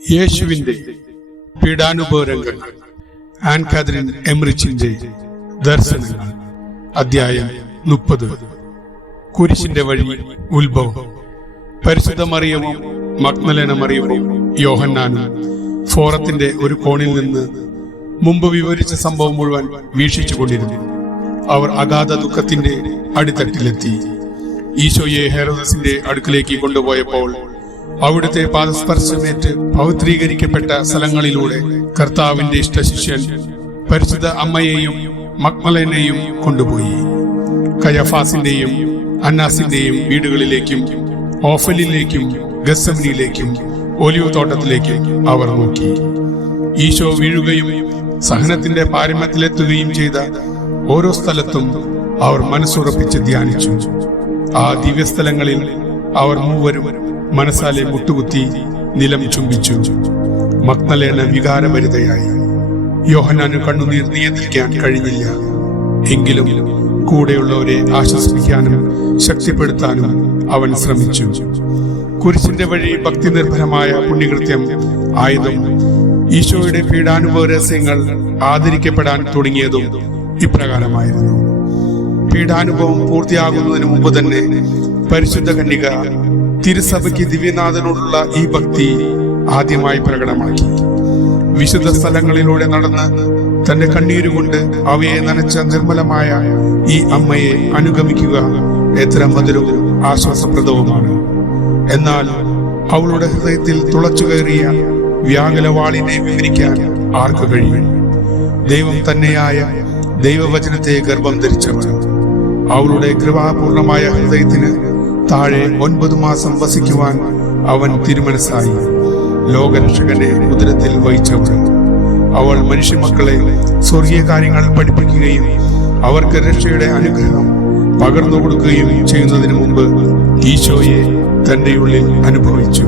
യേശുവിന്റെ പീഡാനുഭവരംഗങ്ങൾ. An Catherine എംറിച്ചിന്റെ ദർശനങ്ങൾ. അധ്യായം 30. കുരിശിന്റെ വഴി. ഉത്ഭവം. പരിശുദ്ധ മറിയവും മഗ്ദലേന മറിയവും യോഹന്നാനും ഫോറത്തിന്റെ ഒരു കോണിൽ നിന്ന് മുമ്പ് വിവരിച്ച സംഭവം മുഴുവൻ വീക്ഷിച്ചുകൊണ്ടിരുന്നു. അവർ അഗാധ ദുഃഖത്തിന്റെ അടിത്തട്ടിലെത്തി. ഈശോയെ ഹെരോദസിന്റെ അടുക്കിലേക്ക് കൊണ്ടുപോയപ്പോൾ അവിടുത്തെ പാദസ്പർശമേറ്റ് പവിത്രീകരിക്കപ്പെട്ട സ്ഥലങ്ങളിലൂടെ കർത്താവിന്റെ ഇഷ്ടശിഷ്യൻ പരിശുദ്ധ അമ്മയെയും മഗ്ദലേനയെയും കൊണ്ടുപോയി. കയഫാസിന്റെയും അന്നാസിന്റെയും വീടുകളിലേക്കും ഓഫലിലേക്കും ഗത്സമനിയിലേക്കും ഒലിവ് തോട്ടത്തിലേക്കും അവർ നോക്കി. ഈശോ വീഴുകയും സഹനത്തിന്റെ പാരമ്യത്തിലെത്തുകയും ചെയ്ത ഓരോ സ്ഥലത്തും അവർ മനസ്സുറപ്പിച്ച് ധ്യാനിച്ചു. ആ ദിവ്യസ്ഥലങ്ങളിൽ അവർ മൂവരും മനസ്സാലെ മുട്ടുകുത്തി നിലം ചുംബിച്ചു. മഗ്ദലേന വികാരഭരിതയായി. യോഹന്നാന് കണ്ണുനീർ നിയന്ത്രിക്കാൻ കഴിഞ്ഞില്ല. എങ്കിലും കൂടെയുള്ളവരെ ആശ്വസിപ്പിക്കാനും ശക്തിപ്പെടുത്താനും അവൻ ശ്രമിച്ചു. കുരിശിന്റെ വഴി ഭക്തി നിർഭരമായ പുണ്യകൃത്യം ആയതും ഈശോയുടെ പീഡാനുഭവ രഹസ്യങ്ങൾ ആദരിക്കപ്പെടാൻ തുടങ്ങിയതും ഇപ്രകാരമായിരുന്നു. പീഡാനുഭവം പൂർത്തിയാകുന്നതിന് മുമ്പ് തന്നെ പരിശുദ്ധ കന്യക തിരുസഭയ്ക്ക് ദിവ്യനാഥനോടുള്ള ഈ ഭക്തി ആദ്യമായി പ്രകടമാക്കി. വിശുദ്ധ സ്ഥലങ്ങളിലൂടെ നടന്ന് തന്റെ കണ്ണീരുകൊണ്ട് അവയെ നനച്ച നിർമ്മലമായ ഈ അമ്മയെ അനുഗമിക്കുക എത്ര മധുരവും ആശ്വാസപ്രദവുമാണ്. എന്നാൽ അവളുടെ ഹൃദയത്തിൽ തുളച്ചു കയറിയ വ്യാകുലവാളിനെ വിവരിക്കാൻ ആർക്ക് കഴിയും? ദൈവം തന്നെയായ ദൈവവചനത്തെ ഗർഭം ധരിച്ചവർ. അവളുടെ കൃപാപൂർണമായ ഹൃദയത്തിന് താഴെ 9 മാസം വസിക്കുവാൻ അവൻ തിരുമനസ്സായി. ലോകരക്ഷകനെ ഉദരത്തിൽ വഹിച്ചവൾ. അവൾ മനുഷ്യമക്കളെ സ്വർഗീയ കാര്യങ്ങൾ പഠിപ്പിക്കുകയും അവർക്ക് രക്ഷയുടെ അനുഗ്രഹം പകർന്നു കൊടുക്കുകയും ചെയ്യുന്നതിന് മുമ്പ് ഈശോയെ തന്റെ ഉള്ളിൽ അനുഭവിച്ചു.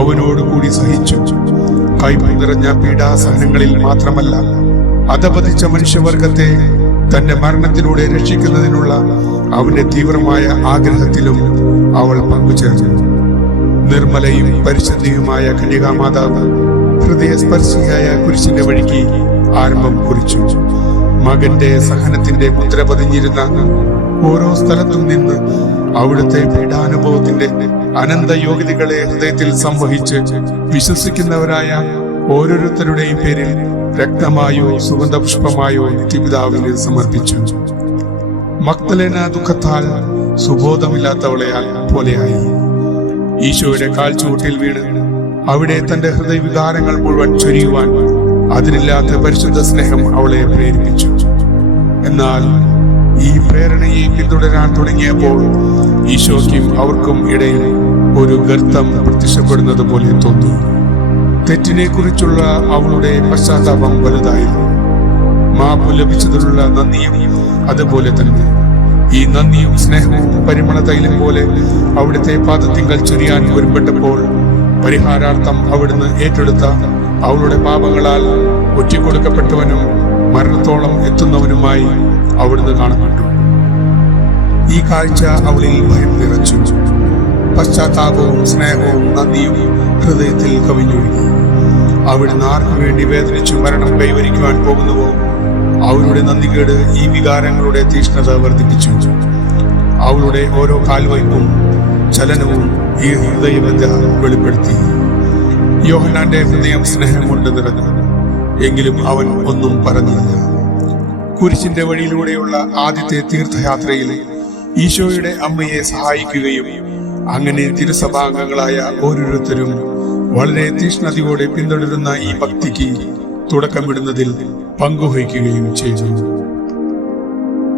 അവനോടുകൂടി സഹിച്ചു. കൈപ്പ് നിറഞ്ഞ പീഡാസഹനങ്ങളിൽ മാത്രമല്ല, അധപതിച്ച മനുഷ്യവർഗത്തെ തന്റെ മരണത്തിലൂടെ രക്ഷിക്കുന്നതിനുള്ള അവന്റെ തീവ്രമായ ആഗ്രഹത്തിലും അവൾ പങ്കുചേർന്നു. നിർമ്മലയും പരിശുദ്ധിയുമായ കന്യകാമാതാവ് ഹൃദയസ്പർശിയായ കുരിശിന്റെ വഴിക്ക് ആരംഭം കുറിച്ചു. മകന്റെ സഹനത്തിന്റെ മുദ്ര പതിഞ്ഞിരുന്ന ഓരോ സ്ഥലത്തും നിന്ന് അവിടുത്തെ പീഡാനുഭവത്തിന്റെ അനന്ത യോഗ്യതകളെ ഹൃദയത്തിൽ സംവഹിച്ച് വിശ്വസിക്കുന്നവരായ ഓരോരുത്തരുടെയും പേരിൽ രക്തമായോ സുഗന്ധപുഷ്പമായോ നിത്യപിതാവിന് സമർപ്പിച്ചു. മഗ്ദലേന ദുഃഖത്താൽ സുബോധമില്ലാത്തവളെയാൽ പോലെയായി. ഈശോയുടെ കാൽച്ചുവട്ടിൽ വീണ് അവിടെ തന്റെ ഹൃദയവികാരങ്ങൾ മുഴുവൻ ചൊരിയുവാൻ അതിനില്ലാത്ത പരിശുദ്ധ സ്നേഹം അവളെ പ്രേരിപ്പിച്ചു. എന്നാൽ ഈ പ്രേരണയെ പിന്തുടരാൻ തുടങ്ങിയപ്പോൾ ഈശോയ്ക്കും അവർക്കും ഇടയിൽ ഒരു ഗർത്തം പ്രത്യക്ഷപ്പെടുന്നത് പോലെ തോന്നി. തെറ്റിനെ കുറിച്ചുള്ള അവളുടെ പശ്ചാത്താപം വലുതായിരുന്നു. മാപ്പ് ലഭിച്ചതിലുള്ള നന്ദിയും അതുപോലെ തന്നെ. ഈ നന്ദിയും സ്നേഹവും പരിമള തൈലം പോലെ അവിടുത്തെ പാദത്തിങ്കൽ ചൊരിയാൻ ഒരുപ്പെട്ടപ്പോൾ പരിഹാരാർത്ഥം അവിടുന്ന് ഏറ്റെടുത്ത അവളുടെ പാപങ്ങളാൽ ഒറ്റിക്കൊടുക്കപ്പെട്ടവനും മരണത്തോളം എത്തുന്നവനുമായി അവിടുന്ന് കാണപ്പെട്ടു. ഈ കാഴ്ച അവളിൽ ഭയം നിറച്ചു. പശ്ചാത്താപവും സ്നേഹവും നന്ദിയും ഹൃദയത്തിൽ കവിഞ്ഞൊഴുകി. അവിടുന്ന് ആർക്കു വേണ്ടി വേദനിച്ചു മരണം കൈവരിക്കുവാൻ പോകുന്നുവോ അവരുടെ നന്ദികേട് ഈ വികാരങ്ങളുടെ തീഷ്ണത വർദ്ധിപ്പിച്ചു. അവളുടെ ഓരോ കാൽവയ്പും ചലനവും ഈ ഹൃദയബന്ധ വെളിപ്പെടുത്തി. യോഹന്നാന്റെ ഹൃദയം സ്നേഹം കൊണ്ട് നിറഞ്ഞു. എങ്കിലും അവൻ ഒന്നും പറഞ്ഞില്ല. കുരിശിന്റെ വഴിയിലൂടെയുള്ള ആദ്യത്തെ തീർത്ഥയാത്രയിൽ ഈശോയുടെ അമ്മയെ സഹായിക്കുകയും അങ്ങനെ തിരുസഭാംഗങ്ങളായ ഓരോരുത്തരും വളരെ തീഷ്ണതയോടെ പിന്തുടരുന്ന ഈ ഭക്തിക്ക് തുടക്കമിടുന്നതിൽ പങ്കുവഹിക്കുകയും ചെയ്തു.